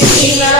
Sheila.